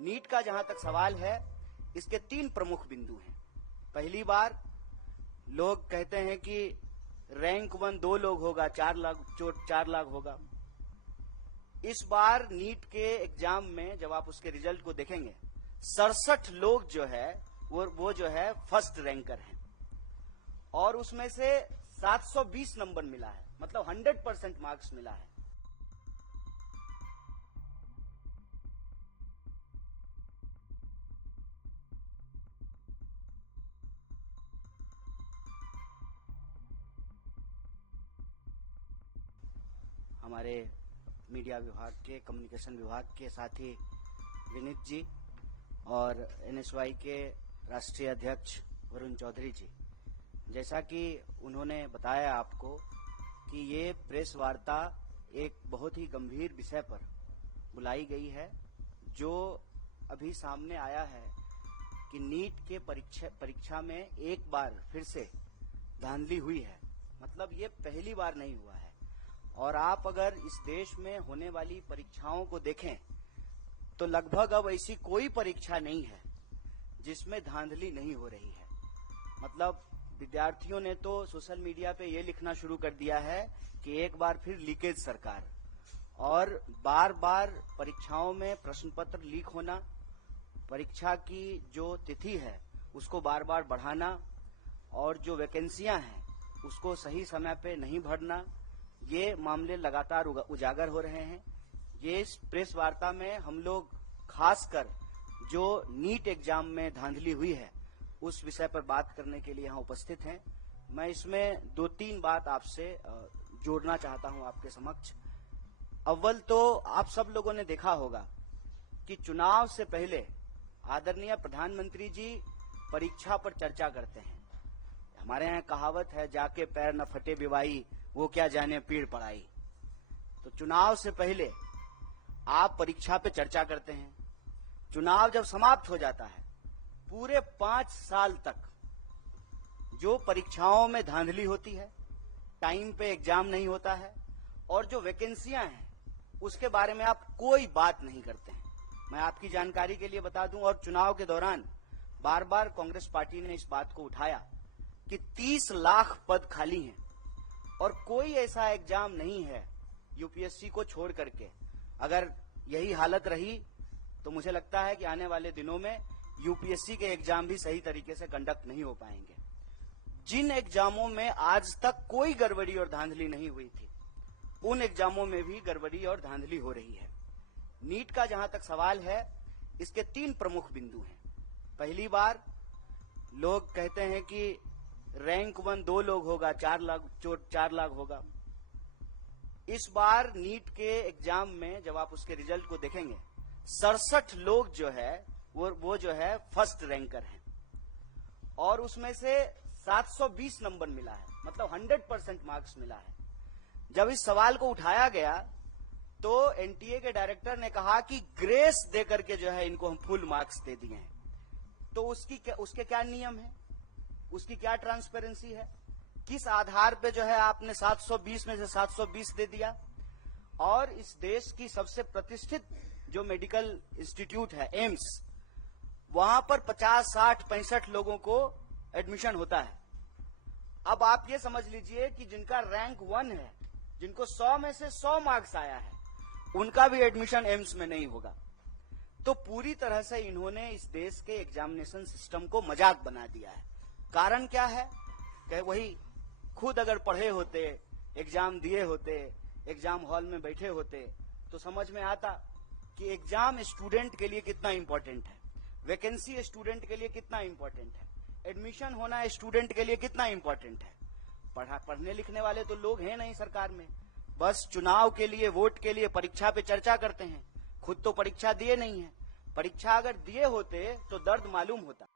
NEET का जहां तक सवाल है, इसके 3 प्रमुख बिंदु हैं। पहली बार लोग कहते हैं कि रैंक 1 2 लोग होगा, 4 लाख होगा। इस बार नीट के एग्जाम में जब आप उसके रिजल्ट को देखेंगे, 67 लोग जो है वो जो है फर्स्ट रैंकर हैं और उसमें से 720 नंबर मिला है, मतलब 100% मार्क्स मिला है। हमारे मीडिया विभाग के, कम्युनिकेशन विभाग के साथी विनीत जी और एनएसवाई के राष्ट्रीय अध्यक्ष वरुण चौधरी जी, जैसा कि उन्होंने बताया आपको कि ये प्रेस वार्ता एक बहुत ही गंभीर विषय पर बुलाई गई है, जो अभी सामने आया है कि नीट के परीक्षा में एक बार फिर से धांधली हुई है। मतलब ये पहली बार नहीं हुआ है। और आप अगर इस देश में होने वाली परीक्षाओं को देखें तो लगभग अब ऐसी कोई परीक्षा नहीं है जिसमें धांधली नहीं हो रही है। मतलब विद्यार्थियों ने तो सोशल मीडिया पे ये लिखना शुरू कर दिया है कि एक बार फिर लीकेज सरकार, और बार बार परीक्षाओं में प्रश्न पत्र लीक होना, परीक्षा की जो तिथि है उसको बार बार बढ़ाना और जो वैकेंसियां हैं उसको सही समय पे नहीं भरना, ये मामले लगातार उजागर हो रहे हैं। ये इस प्रेस वार्ता में हम लोग खासकर जो नीट एग्जाम में धांधली हुई है उस विषय पर बात करने के लिए यहाँ उपस्थित हैं। मैं इसमें 2-3 बात आपसे जोड़ना चाहता हूँ आपके समक्ष। अव्वल तो आप सब लोगों ने देखा होगा कि चुनाव से पहले आदरणीय प्रधानमंत्री जी परीक्षा पर चर्चा करते हैं। हमारे यहाँ कहावत है, जाके पैर न फटे बिवाई, वो क्या जाने पीड़ पड़ाई। तो चुनाव से पहले आप परीक्षा पे चर्चा करते हैं। चुनाव जब समाप्त हो जाता है, पूरे 5 साल तक जो परीक्षाओं में धांधली होती है, टाइम पे एग्जाम नहीं होता है और जो वैकेंसियां हैं उसके बारे में आप कोई बात नहीं करते हैं। मैं आपकी जानकारी के लिए बता दूं, और चुनाव के दौरान बार बार कांग्रेस पार्टी ने इस बात को उठाया कि 30 लाख पद खाली हैं और कोई ऐसा एग्जाम नहीं है यूपीएससी को छोड़ करके। अगर यही हालत रही तो मुझे लगता है कि आने वाले दिनों में यूपीएससी के एग्जाम भी सही तरीके से कंडक्ट नहीं हो पाएंगे। जिन एग्जामों में आज तक कोई गड़बड़ी और धांधली नहीं हुई थी, उन एग्जामों में भी गड़बड़ी और धांधली हो रही है। नीट का जहां तक सवाल है, इसके 3 प्रमुख बिंदु हैं। पहली बार लोग कहते हैं कि रैंक 1 2 लोग होगा, 4 लाख होगा। इस बार नीट के एग्जाम में जब आप उसके रिजल्ट को देखेंगे, 67 लोग जो है वो जो है फर्स्ट रैंकर हैं और उसमें से 720 नंबर मिला है, मतलब 100% मार्क्स मिला है। जब इस सवाल को उठाया गया तो एनटीए के डायरेक्टर ने कहा कि ग्रेस देकर के जो है इनको हम फुल मार्क्स दे दिए हैं। तो उसके क्या नियम है, उसकी क्या ट्रांसपेरेंसी है, किस आधार पे जो है आपने 720 में से 720 दे दिया। और इस देश की सबसे प्रतिष्ठित जो मेडिकल इंस्टीट्यूट है एम्स, वहां पर 50, 60, 65 लोगों को एडमिशन होता है। अब आप ये समझ लीजिए कि जिनका रैंक 1 है, जिनको 100 में से 100 मार्क्स आया है, उनका भी एडमिशन एम्स में नहीं होगा। तो पूरी तरह से इन्होंने इस देश के एग्जामिनेशन सिस्टम को मजाक बना दिया है। कारण क्या है कि वही खुद अगर पढ़े होते, एग्जाम दिए होते, एग्जाम हॉल में बैठे होते तो समझ में आता कि एग्जाम स्टूडेंट के लिए कितना इंपॉर्टेंट है, वैकेंसी स्टूडेंट के लिए कितना इंपॉर्टेंट है, एडमिशन होना स्टूडेंट के लिए कितना इंपॉर्टेंट है। पढ़ने लिखने वाले तो लोग हैं नहीं सरकार में, बस चुनाव के लिए, वोट के लिए परीक्षा पे चर्चा करते हैं। खुद तो परीक्षा दिए नहीं है। परीक्षा अगर दिए होते तो दर्द मालूम होता।